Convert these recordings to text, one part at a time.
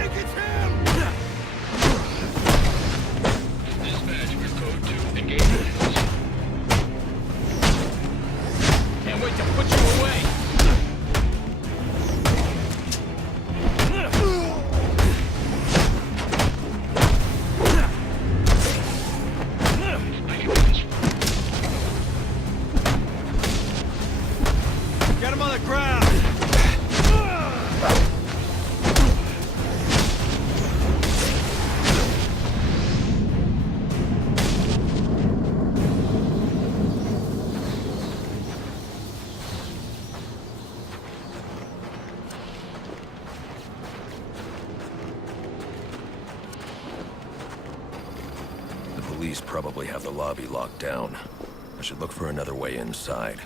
think it's him! Dispatch, we're code 2. Engagement. Can't wait to put you away! Get him on the ground! The police probably have the lobby locked down. I should look for another way inside.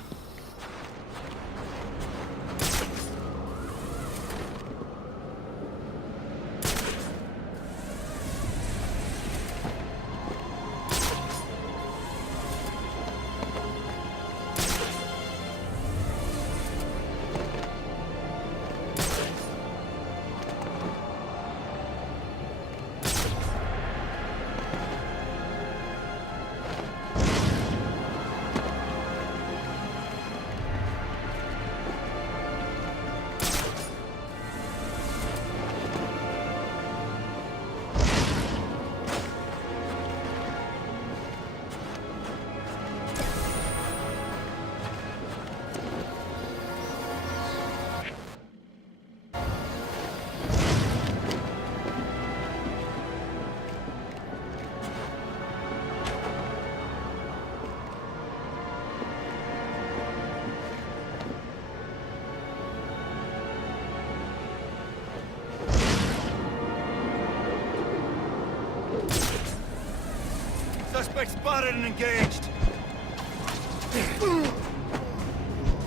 Suspect spotted and engaged.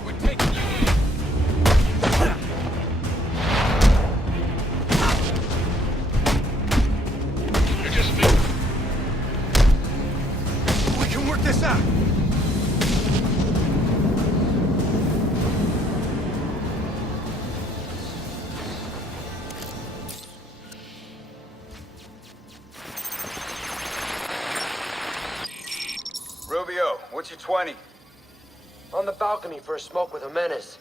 We're taking you in. You're just me. We can work this out. Rubio, what's your 20? On the balcony for a smoke with a menace.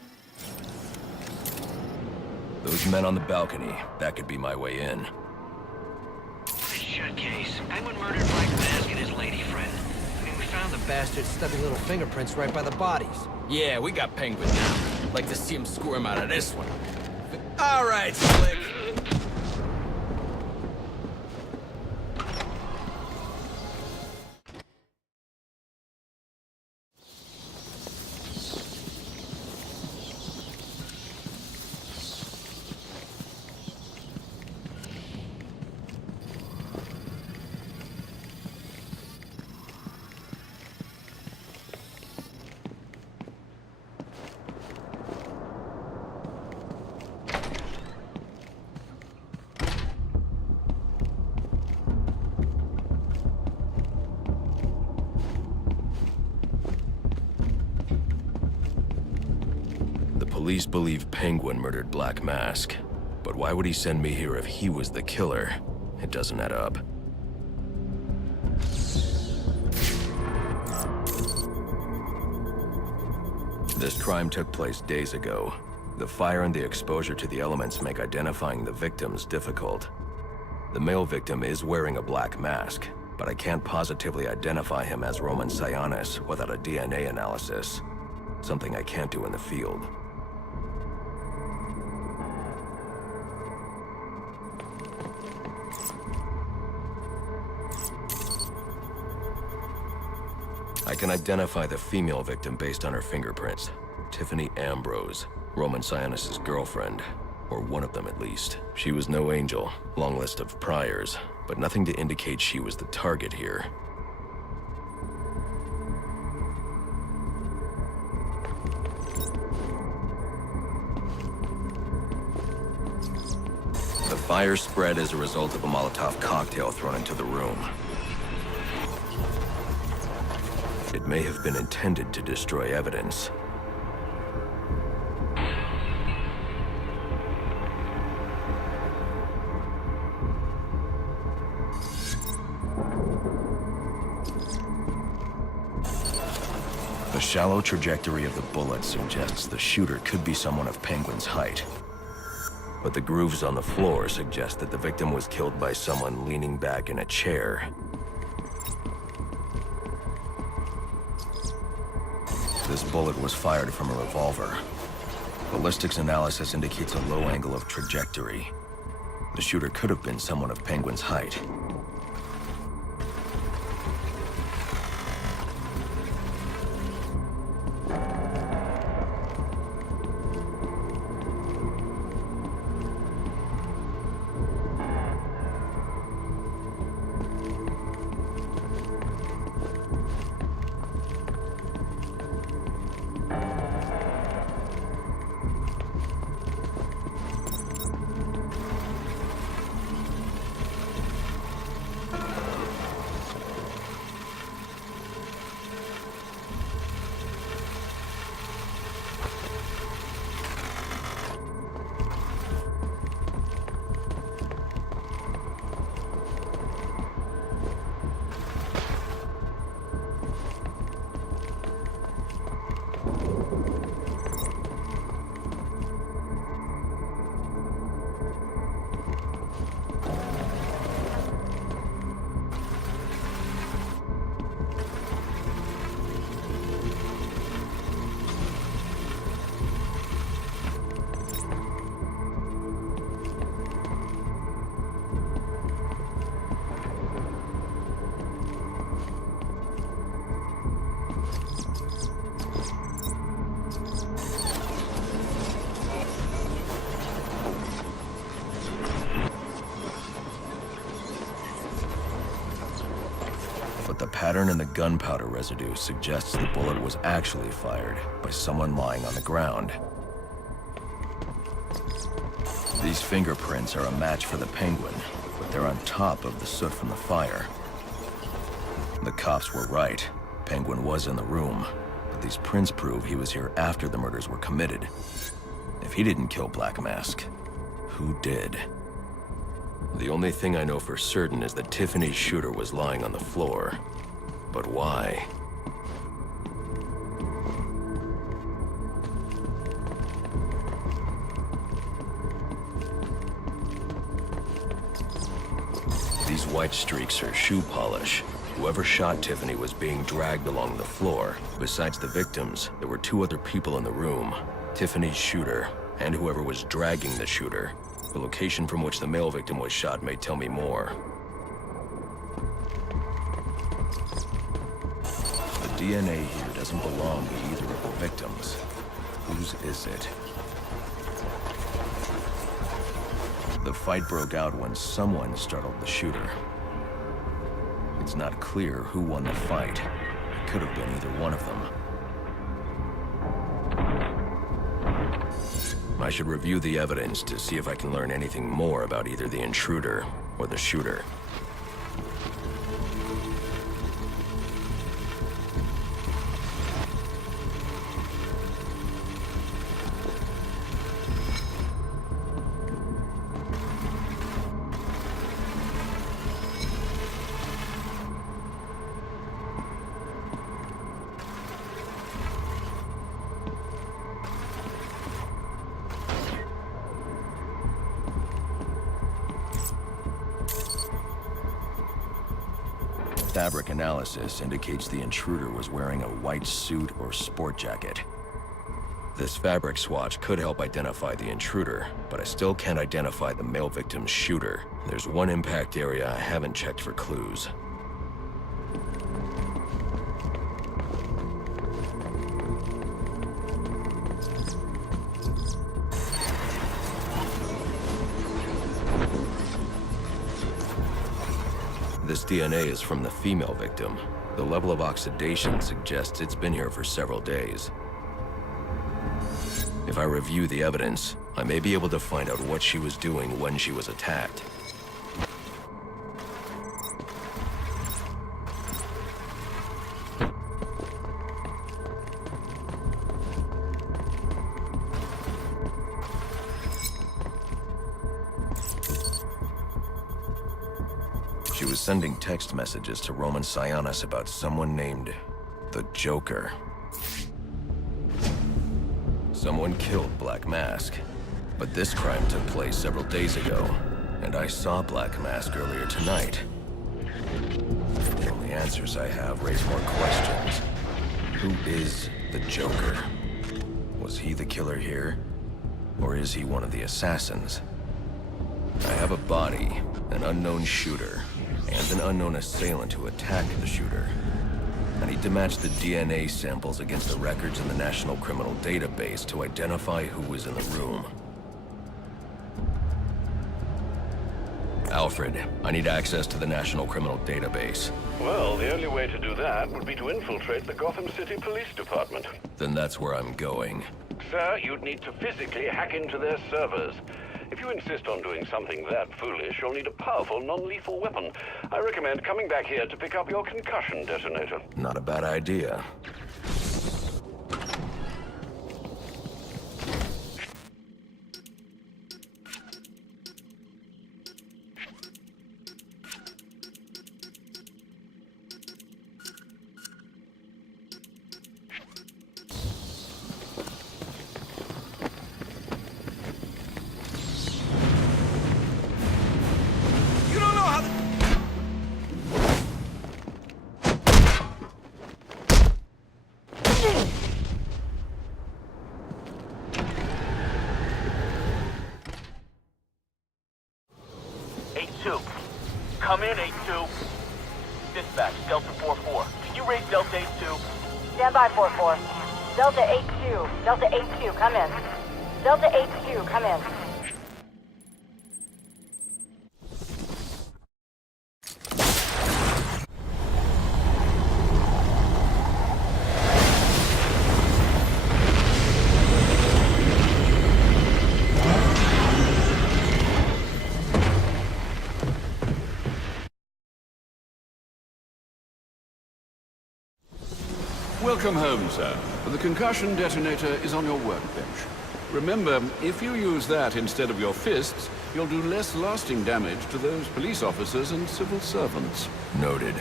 Those men on the balcony, that could be my way in. Shut case. Penguin murdered Black Mask and his lady friend. I mean, we found the Bastard's stubby little fingerprints right by the bodies. Yeah, we got Penguin now. Like to see him squirm out of this one. All right, Slick. Police believe Penguin murdered Black Mask. But why would he send me here if he was the killer? It doesn't add up. This crime took place days ago. The fire and the exposure to the elements make identifying the victims difficult. The male victim is wearing a black mask, but I can't positively identify him as Roman Sionis without a DNA analysis. Something I can't do in the field. I can identify the female victim based on her fingerprints. Tiffany Ambrose, Roman Sionis' girlfriend. Or one of them at least. She was no angel, long list of priors, but nothing to indicate she was the target here. The fire spread as a result of a Molotov cocktail thrown into the room. It may have been intended to destroy evidence. The shallow trajectory of the bullet suggests the shooter could be someone of Penguin's height. But the grooves on the floor suggest that the victim was killed by someone leaning back in a chair. This bullet was fired from a revolver. Ballistics analysis indicates a low angle of trajectory. The shooter could have been someone of Penguin's height. But the pattern in the gunpowder residue suggests the bullet was actually fired by someone lying on the ground. These fingerprints are a match for the Penguin, but they're on top of the soot from the fire. The cops were right. Penguin was in the room, but these prints prove he was here after the murders were committed. If he didn't kill Black Mask, who did? The only thing I know for certain is that Tiffany's shooter was lying on the floor. But why? These white streaks are shoe polish. Whoever shot Tiffany was being dragged along the floor. Besides the victims, there were two other people in the room. Tiffany's shooter, and whoever was dragging the shooter. The location from which the male victim was shot may tell me more. The DNA here doesn't belong to either of the victims. Whose is it? The fight broke out when someone startled the shooter. It's not clear who won the fight. It could have been either one of them. I should review the evidence to see if I can learn anything more about either the intruder or the shooter. Fabric analysis indicates the intruder was wearing a white suit or sport jacket. This fabric swatch could help identify the intruder, but I still can't identify the male victim's shooter. There's one impact area I haven't checked for clues. This DNA is from the female victim. The level of oxidation suggests it's been here for several days. If I review the evidence, I may be able to find out what she was doing when she was attacked. She was sending text messages to Roman Sionis about someone named the Joker. Someone killed Black Mask. But this crime took place several days ago, and I saw Black Mask earlier tonight. The only answers I have raise more questions. Who is the Joker? Was he the killer here? Or is he one of the assassins? I have a body, an unknown shooter, and an unknown assailant who attacked the shooter. I need to match the DNA samples against the records in the National Criminal Database to identify who was in the room. Alfred, I need access to the National Criminal Database. Well, the only way to do that would be to infiltrate the Gotham City Police Department. Then that's where I'm going. Sir, you'd need to physically hack into their servers. If you insist on doing something that foolish, you'll need a powerful, non-lethal weapon. I recommend coming back here to pick up your concussion detonator. Not a bad idea. You don't know how to... 8-2. Come in, 8-2. Dispatch, Delta 4-4. Can you raise Delta 8-2? Stand by 4-4. Delta 8-2. Delta 8-2, come in. Delta 8-2, come in. Welcome home, sir. The concussion detonator is on your workbench. Remember, if you use that instead of your fists, you'll do less lasting damage to those police officers and civil servants. Noted.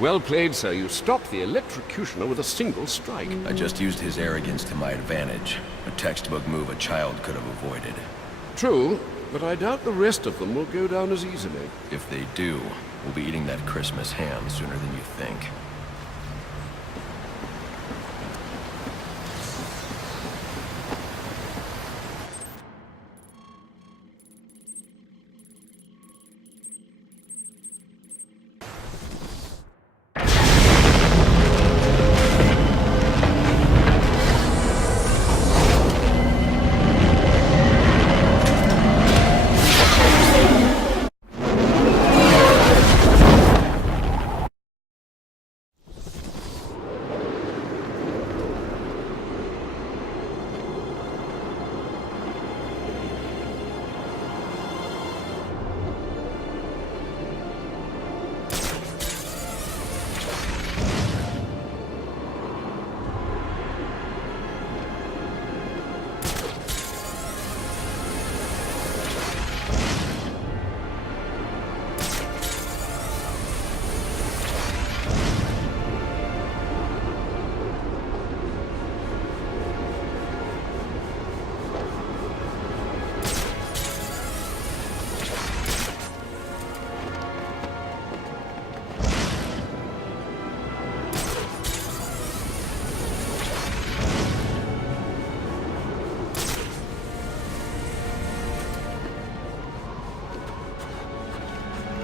Well played, sir. You stopped the electrocutioner with a single strike. I just used his arrogance to my advantage. A textbook move a child could have avoided. True, but I doubt the rest of them will go down as easily. If they do, we'll be eating that Christmas ham sooner than you think.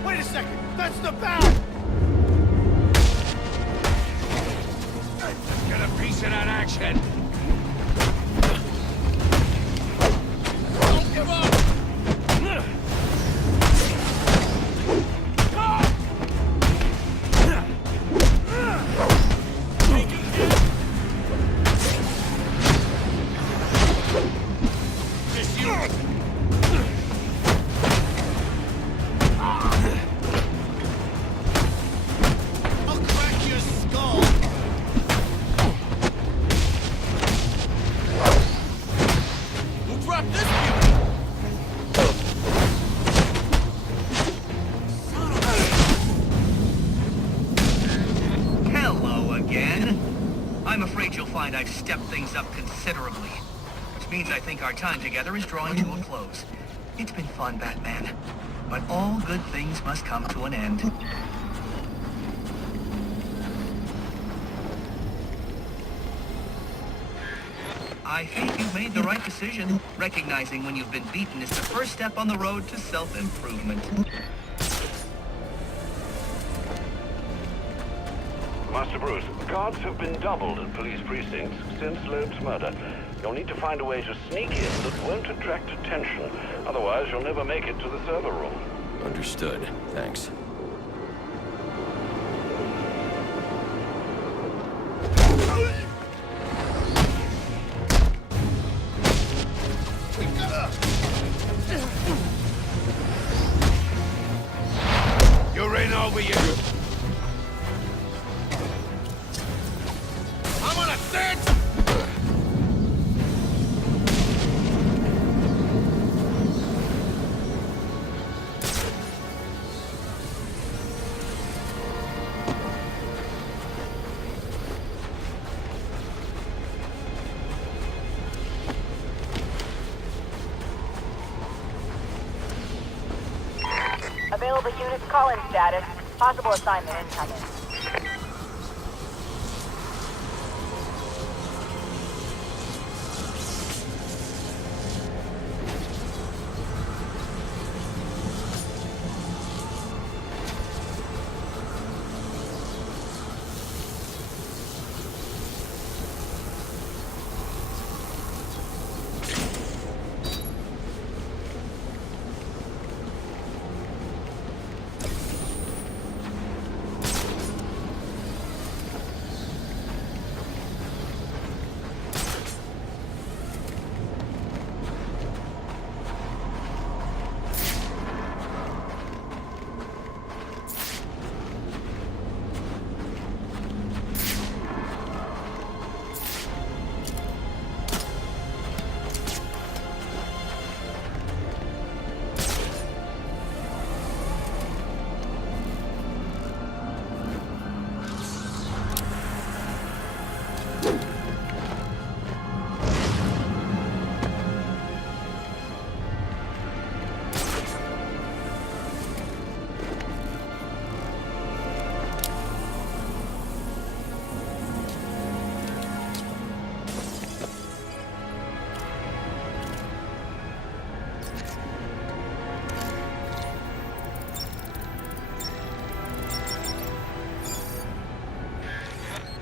Wait a second! That's the valve! Get a piece of that action! I've stepped things up considerably. Which means I think our time together is drawing to a close. It's been fun, Batman. But all good things must come to an end. I think you've made the right decision. Recognizing when you've been beaten is the first step on the road to self-improvement. Master Bruce, guards have been doubled at police precincts since Loeb's murder. You'll need to find a way to sneak in that won't attract attention. Otherwise, you'll never make it to the server room. Understood. Thanks. You're in over you. I'm on a third. Available units call-in status. Possible assignment incoming.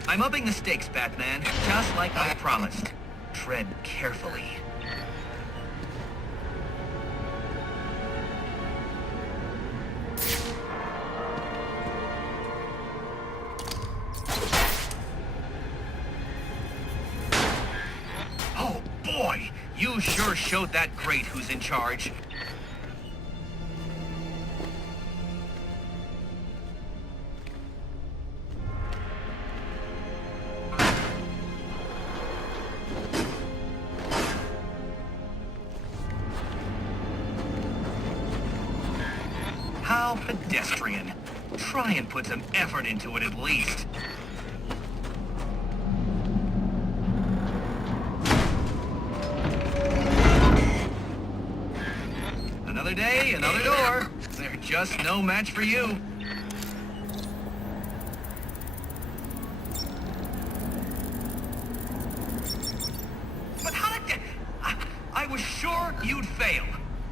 I'm upping the stakes, Batman, just like I promised. Tread carefully. Oh boy! You sure showed that great who's in charge. How pedestrian. Try and put some effort into it at least. Another day, another door. They're just no match for you. But how did... I was sure you'd fail.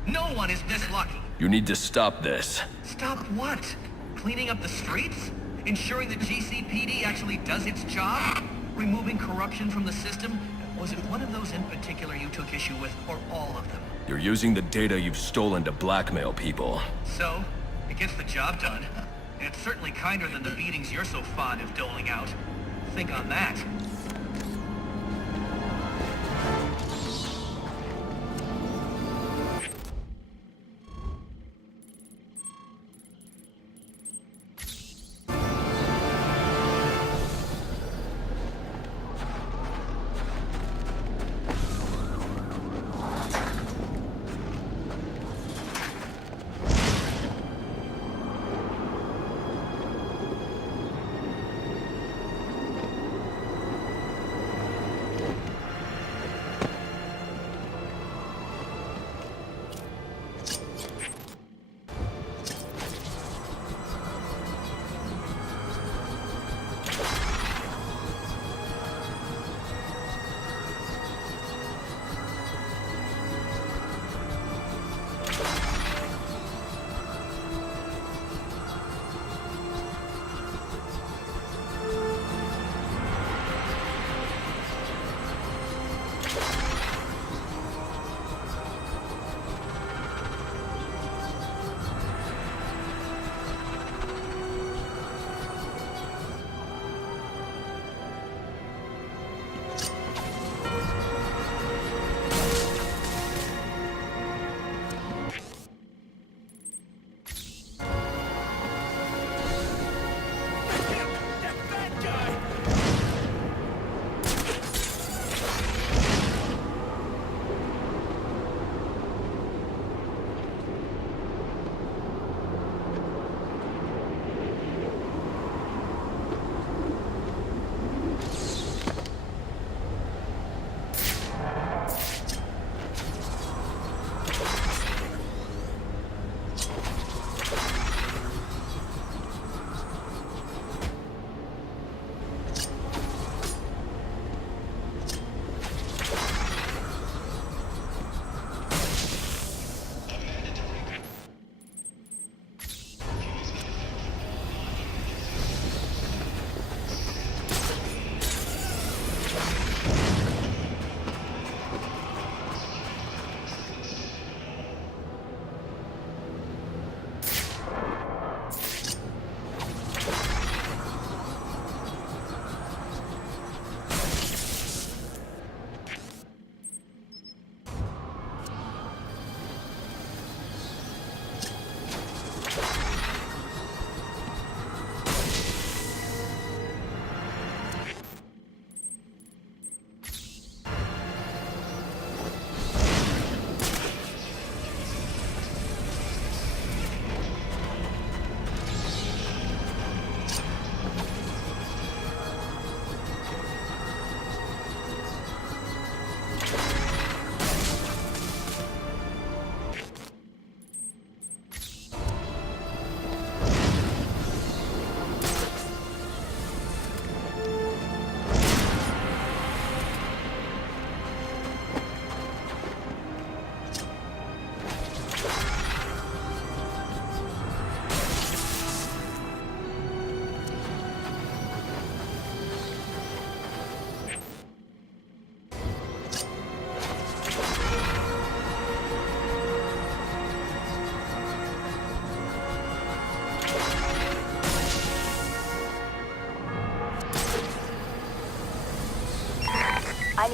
No one is this lucky. You need to stop this. Stop what? Cleaning up the streets? Ensuring the GCPD actually does its job? Removing corruption from the system? Was it one of those in particular you took issue with, or all of them? You're using the data you've stolen to blackmail people. So, it gets the job done. And it's certainly kinder than the beatings you're so fond of doling out. Think on that.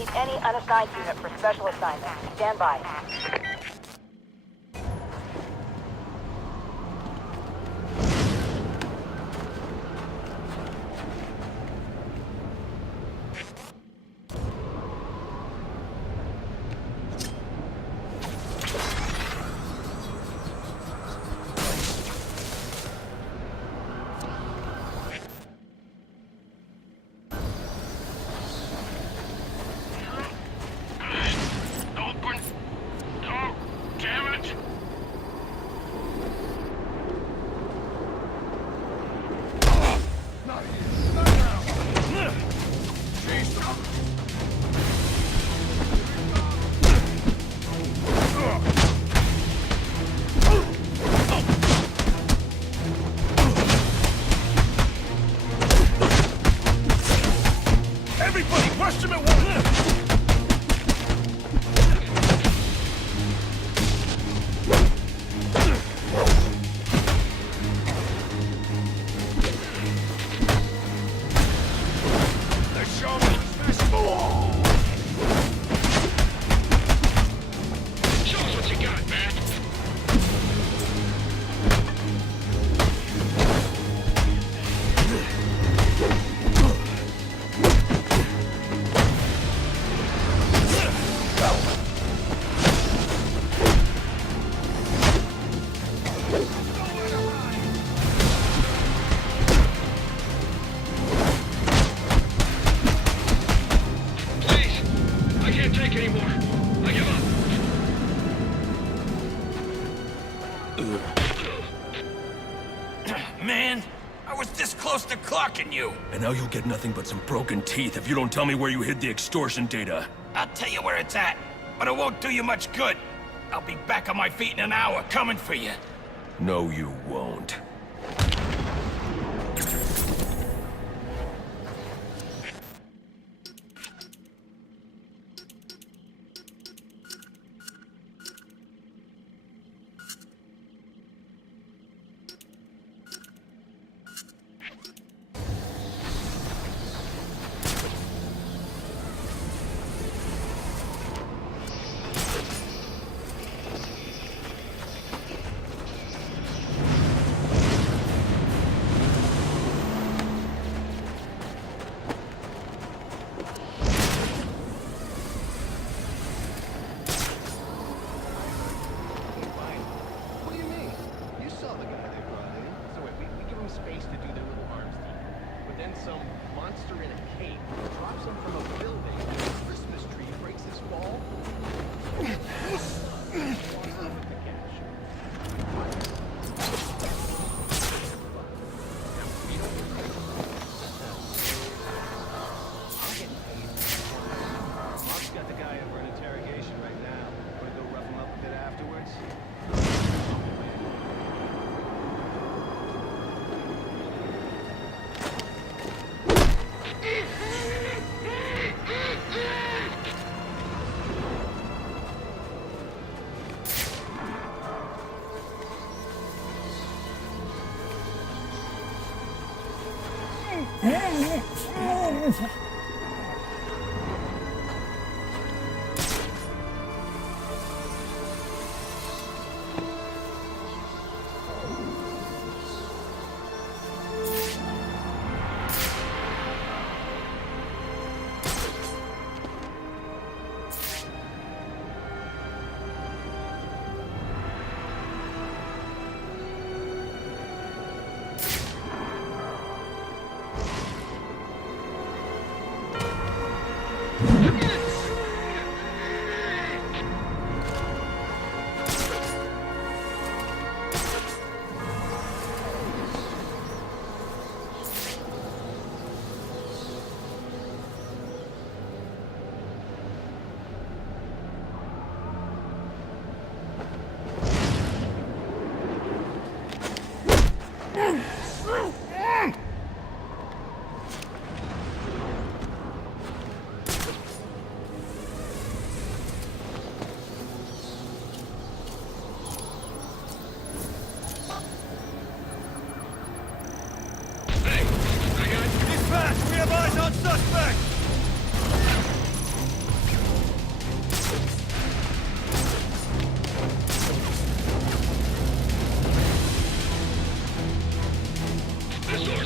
need any unassigned unit for special assignment. Stand by. Man, I was this close to clocking you. And now you'll get nothing but some broken teeth if you don't tell me where you hid the extortion data. I'll tell you where it's at, but it won't do you much good. I'll be back on my feet in an hour, coming for you. No, you won't.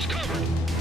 us covered.